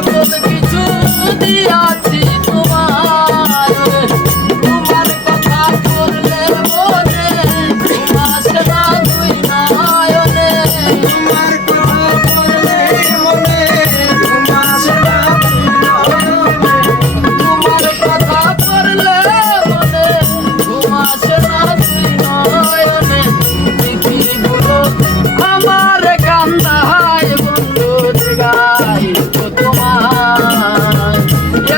সকল কিছু দিয়াছি তোমার, তোমার কথা করলে মনে ঘুম আসে না দুই নয়নে, তোমার কথা বললে মনে ঘুম আসে না দুই নয়নে, তোমার কথা করলে মনে ঘুম আসে না দুই নয়নে। পৃথিবীগুলো আমার কান্দায় বন্ধু গাই তোমার,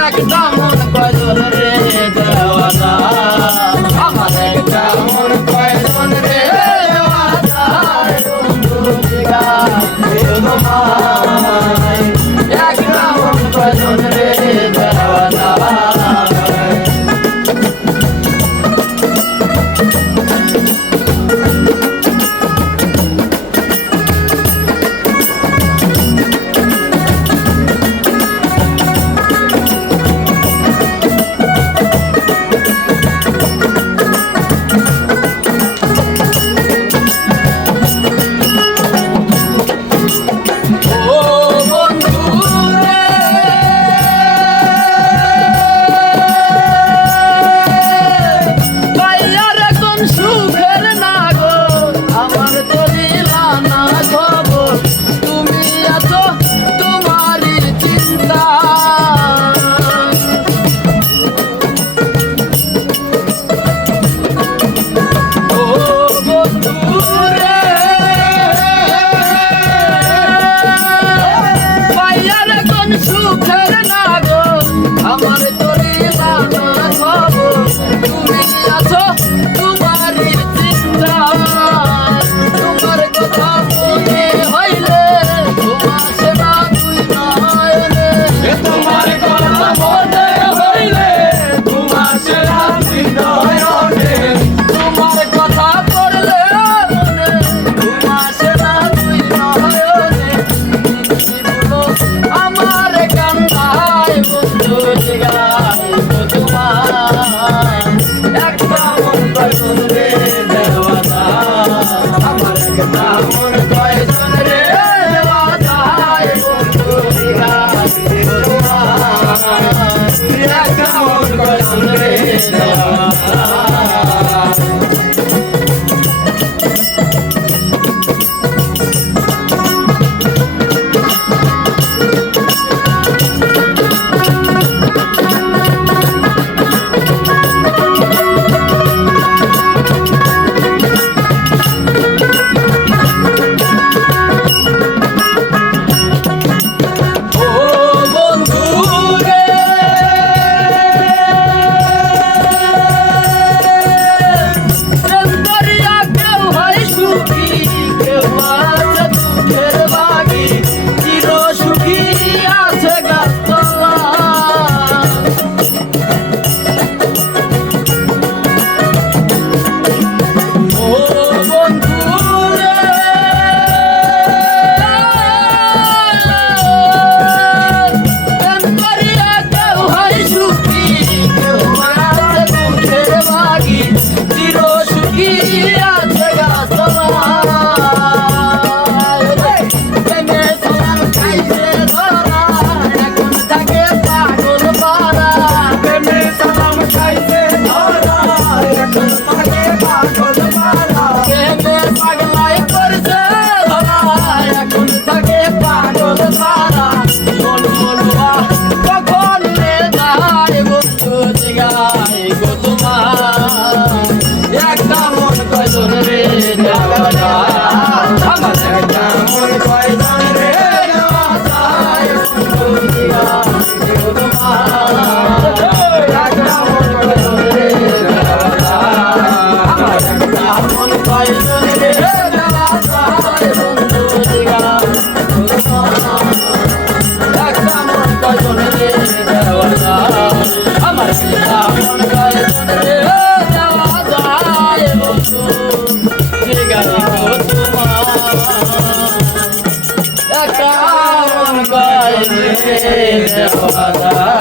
একটা মন কয়জন রে দেওয়া যায়, আমার একটা মন কয়জন রে দেওয়া যায় বন্ধু গাই তোমার, একটা মন কয়জন রে দেওয়া যায়। ও বন্ধু রে, পাইয়ার কোন সুখের নাগর আমার তো দিলা না খবর, তুমি আছো তোমারই চিন্তা। ও বন্ধু রে, পাইয়ার কোন সুখের নাগর আমার তোরে লানা খবর, তুমি আছো তোমারই চিন্তা। তোমার কথা মনে হইলে ঘুম আসে না দুই নয়নে, তোমার কথা মনে হইলে ঘুম আসে না দুই নয়নে, তোমার কথা পড়লে মনে ঘুম আসে না দুই নয়নে। পৃথিবীগুলো আমার কান্দায় বন্ধু গাই তোমার, একটা মন কয়জন রে দেওয়া যায়, আমার একটা মন কয়জন রে দেওয়া যায় বন্ধু গাই তোমার, একটা মন কয়জন রে দেওয়া যায়। ও বন্ধু রে, প্রেম করিয়া কেউ হয় সুখী, কেউ আছে দুঃখের ভাগী, চির সুখী আছে গাছতলা। ও বন্ধু রে, প্রেম করিয়া কেউ হয় সুখী, কেউ আছে দুঃখের ভাগী, চির সুখী আছে গাছতলায়। প্রেমে সালাম খাইছে ধরা, এখন থাকে পাগল পাড়া, প্রেমে সালাম খাইছে ধরা, এখন থাকে পাগল পাড়া, প্রেমে পাগলাই করছে ধরা, এখন থাকে পাগল পাড়া। মন মনুয়া কখন রে যায় বন্ধু গাই গো তোমার, একটা মন কয়জন রে দেওয়া যায়, আমার একটা মন কয়জন রে দেওয়া যায় বন্ধু গাই গো তোমার, একটা মন কয়জন রে দেওয়া যায়, আমার একটা মন কয়জন রে দেওয়া যায় বন্ধু গাই গো তোমার, একটা মন কয়জন রে দেওয়া যায়, আমার একটা মন কয়জন রে দেওয়া যায় বন্ধু গাই গো তোমার, একটা মন কয়জন রে দেওয়া যায়।